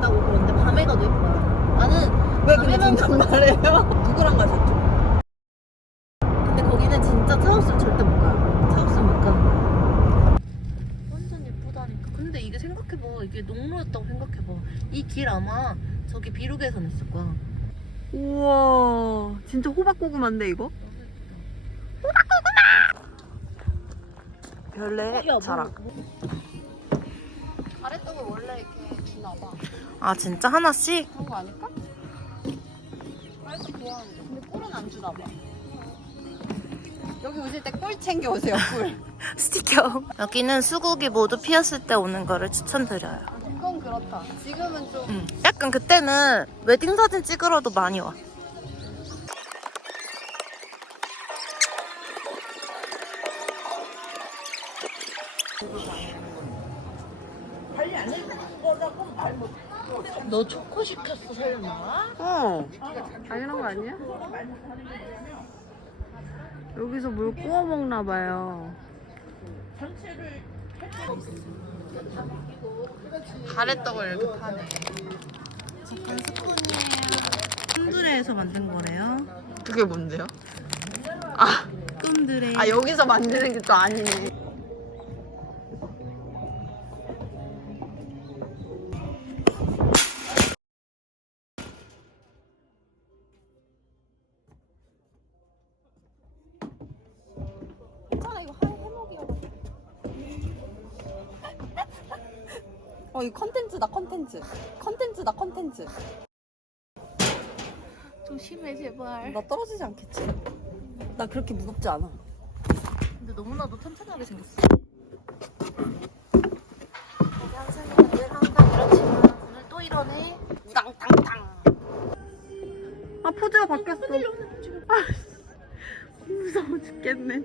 있다고 그러는데 밤에 가도 예뻐요. 나는 왜 근데 밤에만 진짜 말해요? 누구랑 가셨죠? 근데 거기는 진짜 차 없으면 절대 못 가요. 차 없으면 못 가는 거야. 완전 예쁘다니까. 근데 이게 생각해봐. 이게 농로였다고 생각해봐. 이 길 아마 저기 비루게에서 냈을 거야. 우와 진짜 호박고구마인데 이거? 별내 자랑 가래떡을 원래 이렇게 주나 봐. 아 진짜 하나씩? 그런 거 아닐까? 가래떡 좋아하는데. 근데 꿀은 안 주나 봐. 여기 오실 때 꿀 챙겨 오세요, 꿀. 스티커 여기는 수국이 모두 피었을 때 오는 거를 추천드려요 그건 그렇다. 지금은 좀 음. 약간 그때는 웨딩 사진 찍으러도 많이 와 너 초코 시켰어 설마? 어 당연한 거 아니야? 여기서 물 구워 먹나 봐요 가래떡을 이렇게 파네. 잠깐 스푼이에요 끔드레에서 만든 거래요 그게 뭔데요? 끔드레 아, 여기서 만드는 게 또 아니네. 어, 이 컨텐츠다, 컨텐츠. 컨텐츠다, 컨텐츠. 조심해 제발. 나 떨어지지 않겠지? 나 그렇게 무겁지 않아. 근데 너무나도 튼튼하게 생겼어. 우리 한승이는 늘 항상 이렇지만 오늘 또 이러네. 우당탕탕. 아 포즈가 바뀌었어 아, 무서워 죽겠네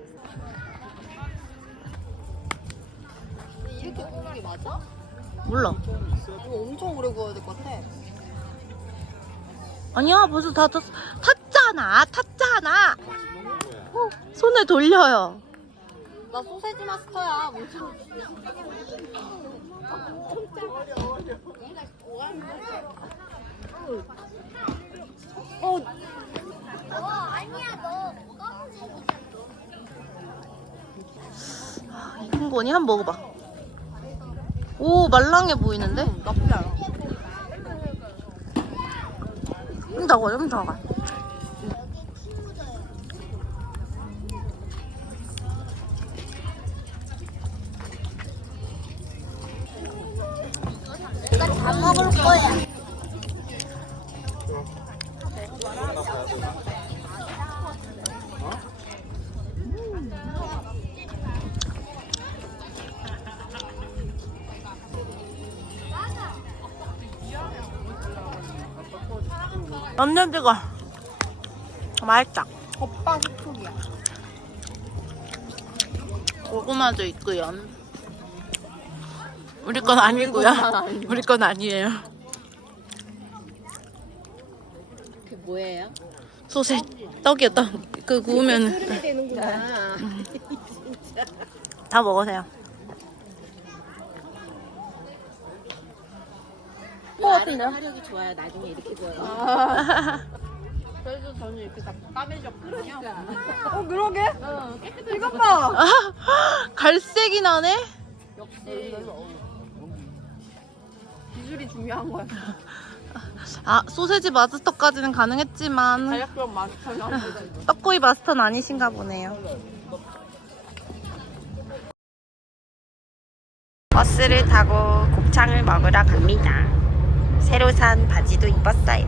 이렇게 구는 게 맞아? 몰라 이거 엄청 오래 구워야 될 것 같아. 아니야 벌써 다 탔, 탔잖아 탔잖아 어, 손을 돌려요 나 소세지 마스터야. 무슨. 어, 익은 거니 한번 먹어봐 오 말랑해 보이는데? 나쁘지 않아. 좀 더, 좀 더. 가. 다 먹을 거야. 완전 뜨거. 맛있다. 오빠 식초기야. 고구마도 있고요. 우리 건 아니고요. 우리 건 아니에요. 그게 뭐예요? 소세 떡이요 떡. 그 구우면 되는구나. 다 먹으세요. 뭐 같은데? 화력이 좋아요. 나중에 이렇게 보여요. 그래서 저는 이렇게 다 까매졌거든요. 어, 그러게? 어, 깨끗해. 이것 봐. 갈색이 나네. 역시. 기술이 중요한 거야. 아 소세지 마스터까지는 가능했지만 자약병 마스터요. 떡구이 마스터는 아니신가 보네요. 버스를 타고 곱창을 먹으러 갑니다. 새로 산 바지도 입었어요.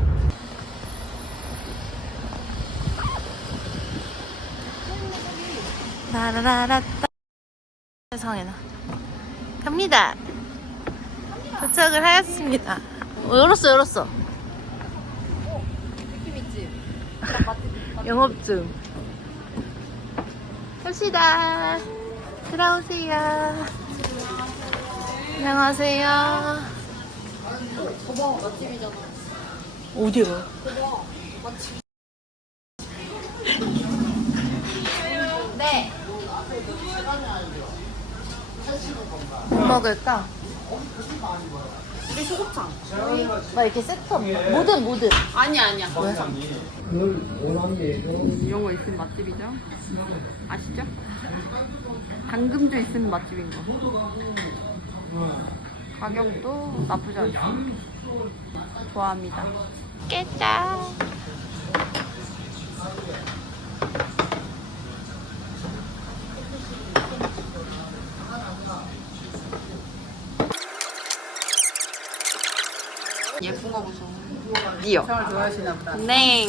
라라라라따 세상에나 갑니다. 도착을 하였습니다. 어, 열었어 열었어. 느낌 있지? 영업 중. 갑시다. 들어오세요. 안녕하세요. 저거 맛집이잖아. 어디요? 네. 뭐 먹을까? 우리 소곱창. 막 이렇게 세트 없나? 모든 모든. 아니야 아니야. 원하는 이런 거 있으면 맛집이죠? 아시죠? 당금주 있으면 맛집인 거. 가격도 나쁘지 않죠. 좋아합니다. 깨짜. 예쁜 거 보소. 좋아하시나 보다. 네.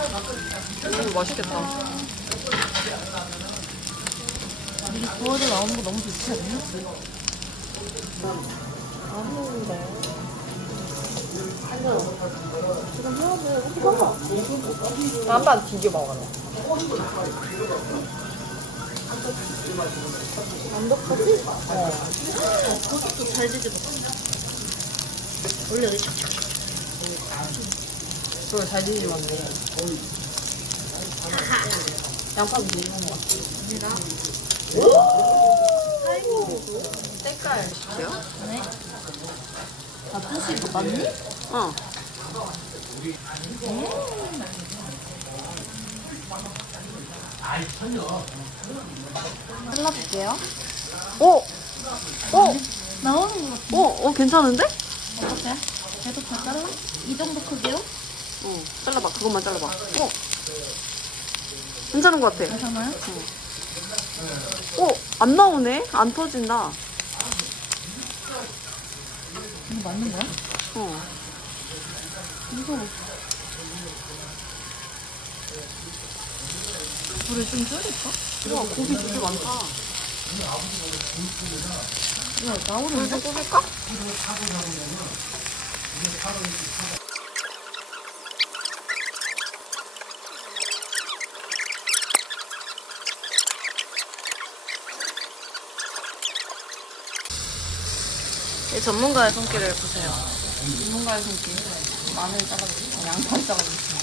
음, 맛있겠다. 구워서 나오는 거 너무 좋지 않냐? 한번 뒤져 먹어라. 완벽하지? 어. 그것도 잘 뒤집어. 원래 여기 촥촥. 그걸 잘 뒤집었네. 양파도 뒤집은 것 같아. 색깔? 아, 사실 이거 맞니? 어. 잘라볼게요. 오! 오! 나오는 거 같아. 오! 오, 괜찮은데? 어때? 얘도 다 잘라? 이 정도 크기로? 어, 잘라봐. 그것만 잘라봐. 어. 괜찮은 것 같아. 괜찮아요? 어, 안 나오네? 안 터진다. 이거 맞는 거야? 어. 무서워. 불을 좀 줄일까? 우와, 고기 되게 많다. 야, 나오는데? 불좀 끓일까? 이 전문가의 손길을 보세요. 전문가의 손길. 마늘 잘라주세요. 양파 잘라주세요.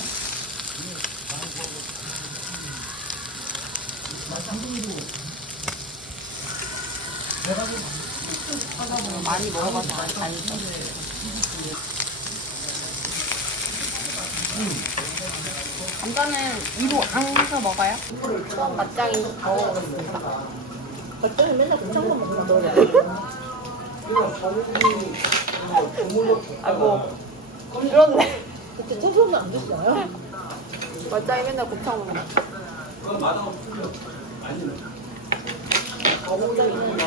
찾아보면 많이 먹어봐서 알- 알죠. 감자는 위로 앙서 먹어요? 처음 맛장이 먹어보겠습니다. 갑자기 맨날 고창만 먹는 너래. 아이고 그렇네. 그때 청소는 안 드시나요? 맛장이 맨날 곱창 먹는 어묵장이는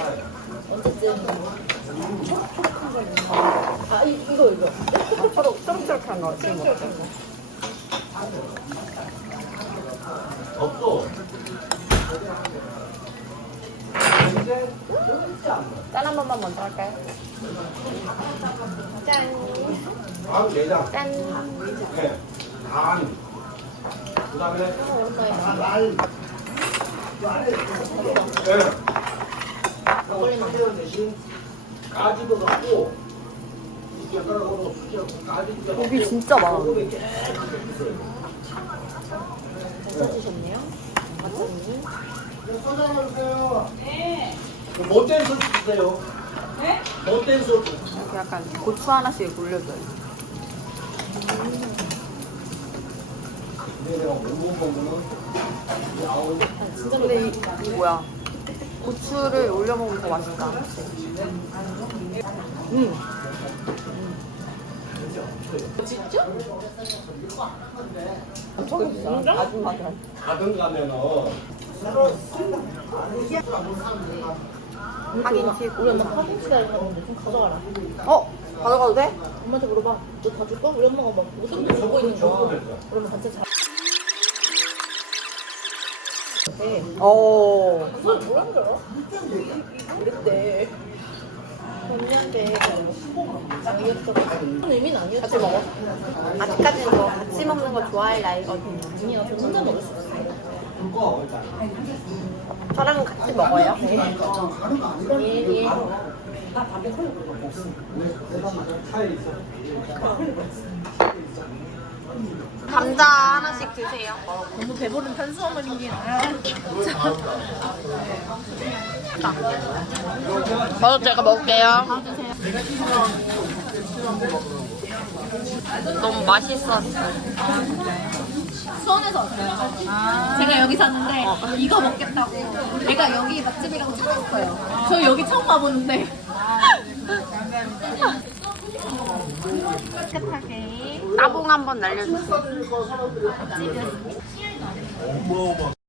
어쨌든 촉촉한 거. 아, 이, 이거, 이거. 초록 초록초록한 거 지금 먹죠. 없어. 짠 한 번만 먼저 할까요? 밥 내장. 짠. 네. 간. 그 다음에 날. 네. 어, 대신 까지도 넣고 이 젓가락으로 숙여서 까지도 고기 진짜 많아. 찾으셨네요? 맞장님. 찾아주세요. 네. 못된 소스 주세요. 네? 못된 소스. 이렇게 약간 고추 하나씩 올려줘요. 내가 못 먹으면 아우 근데 이, 이 뭐야? 고추를 올려 먹으면 더 맛있다. 음. 진짜? 진짜? 아줌 맞아. 가든 가면은 하긴 티 우리 엄마 파김치 달라는데 좀 가져가라. 어? 가져가도 돼? 엄마한테 물어봐. 너 다 줄까? 우리 엄마가 막 무슨 거 보고 있는 거야. 그러면 단체 잘. 네. 어. 그걸 뭐라 그래? 그랬대. 언니한테 장이었어. 그런 의미는 아니었지. 같이 먹어. 아직까지는 뭐 같이 먹는 거 좋아할 나이거든요. 아니야, 저 혼자 먹을 수 있어. 그거 일단 저랑 같이 먹어요. 예, 예. 있어. 감자 하나씩 드세요. 너무 배부른 탄수화물인 게 저도 제가 먹을게요. 너무 맛있었어. 수원에서 왔어요. 제가 여기 사는데 이거 먹겠다고 제가 여기 맛집이라고 찾았어요. 저 여기 처음 와보는데. 깨끗하게. 따봉 한번 날려주세요. 어마어마.